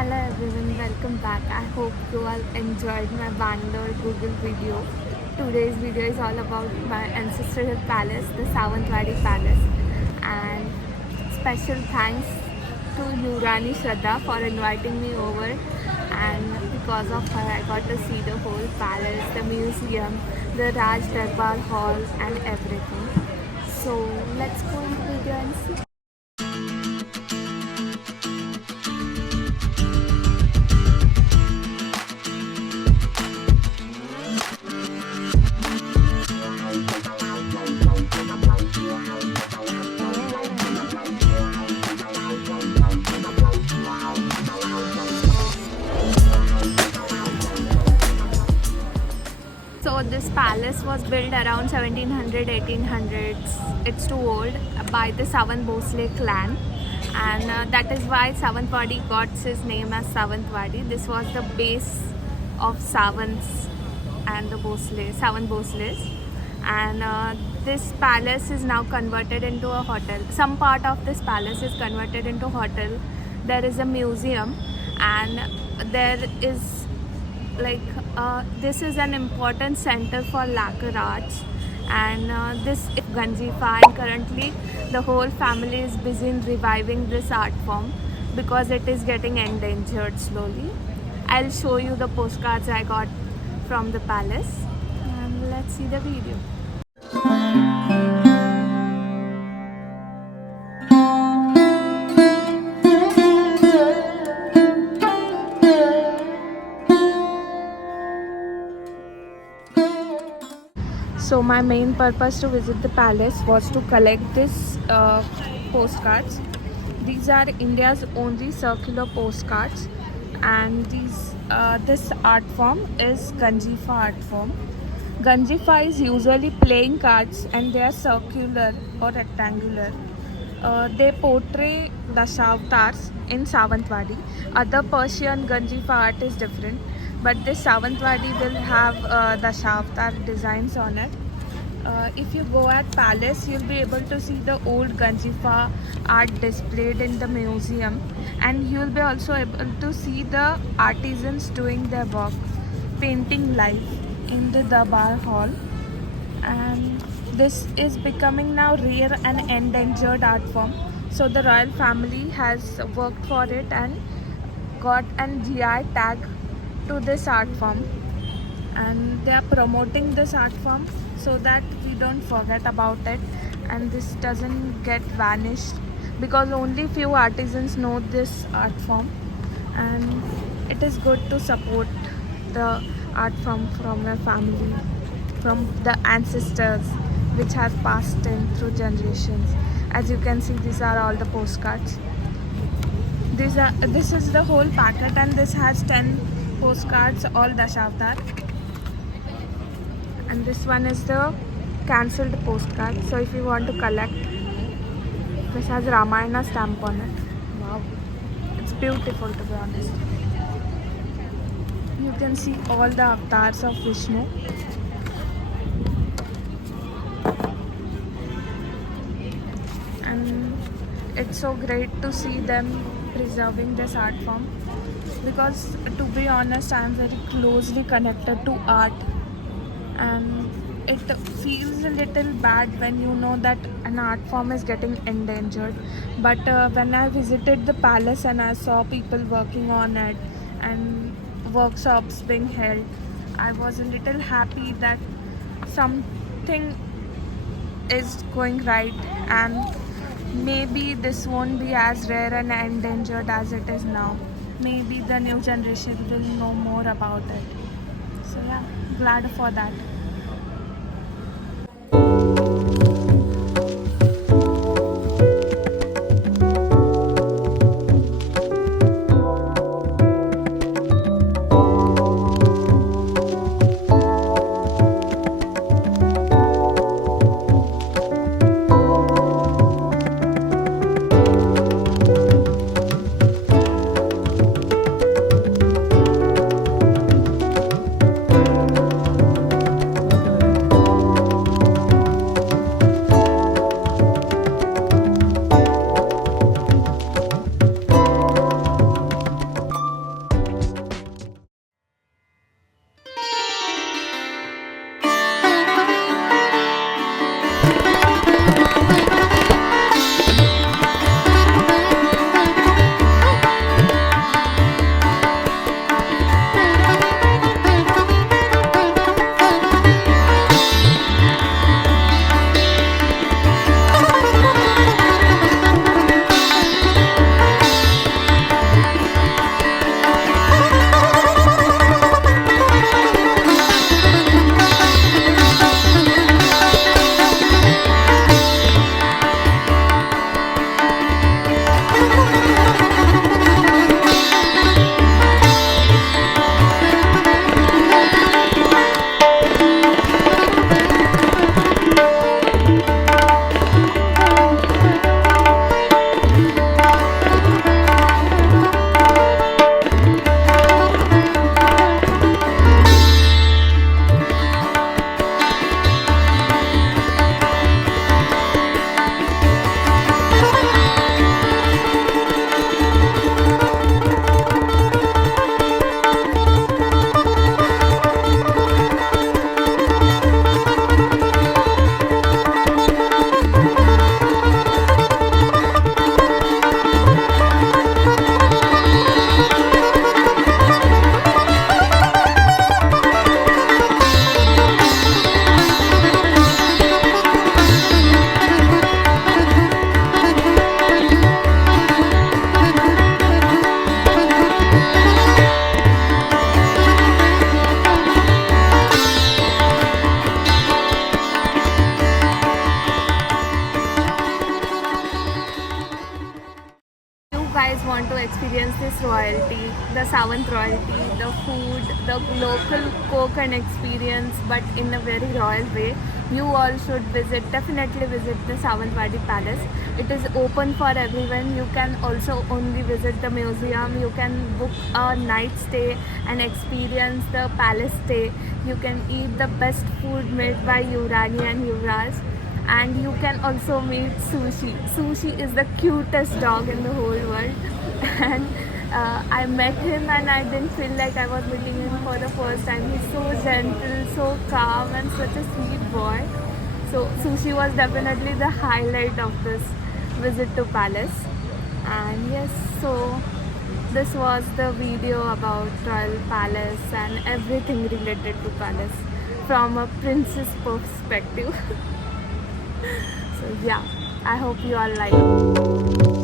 Hello everyone, welcome back. I hope you all enjoyed my Bangalore Google video. Today's video is all about my ancestral palace, the Savantwadi Palace. And special thanks to Yurani Shraddha for inviting me over. And because of her, I got to see the whole palace, the museum, the Raj Darbar Hall, and everything. So let's go into the video and see. So this palace was built around 1700 1800s. It's too old, by the Savan Bhosle clan, and that is why Savantwadi got his name as Savantwadi. This was the base of Savans and the Savan Bhosles, and this palace is now converted into a hotel. Some part of this palace is converted into hotel. There is a museum, and there is this is an important center for lacquer arts, and this is Ganjifa, and currently the whole family is busy in reviving this art form because it is getting endangered slowly. I'll show you the postcards I got from the palace, and let's see the video. So my main purpose to visit the palace was to collect this postcards. These are India's only circular postcards, and this art form is Ganjifa art form. Ganjifa is usually playing cards, and they are circular or rectangular. They portray the Dashavatars in Savantwadi. Other Persian Ganjifa art is different, but this Savantwadi will have the Dashavtar designs on it. If you go at palace, you'll be able to see the old Ganjifa art displayed in the museum, and you'll be also able to see the artisans doing their work, painting live in the Darbar Hall. And this is becoming now rare and endangered art form. So the royal family has worked for it and got an GI tag to this art form, and they are promoting this art form so that we don't forget about it and this doesn't get vanished, because only few artisans know this art form, and it is good to support the art form from your family, from the ancestors which has passed in through generations. As you can see, these are all the postcards. This is the whole packet, and this has 10 postcards, all Dashavtar. And this one is the cancelled postcard. So if you want to collect, this has Ramayana stamp on it. Wow, it's beautiful, to be honest. You can see all the avatars of Vishnu. And it's so great to see them preserving this art form, because to be honest, I am very closely connected to art, and it feels a little bad when you know that an art form is getting endangered. But when I visited the palace and I saw people working on it and workshops being held, I was a little happy that something is going right, and maybe this won't be as rare and endangered as it is now. Maybe the new generation will know more about it. So yeah, glad for that. the Savant royalty, the food, the local Konkan experience, but in a very royal way. You all should definitely visit the Savantwadi Palace. It is open for everyone. You can also only visit the museum. You can book a night stay and experience the palace stay. You can eat the best food made by Yuvrani and Yuvraj. And you can also meet Sushi. Sushi is the cutest dog in the whole world. And I met him and I didn't feel like I was meeting him for the first time. He's so gentle, so calm, and such a sweet boy. So Sushi was definitely the highlight of this visit to Palace. And yes, so this was the video about Royal Palace and everything related to Palace from a princess perspective. So yeah, I hope you all like it.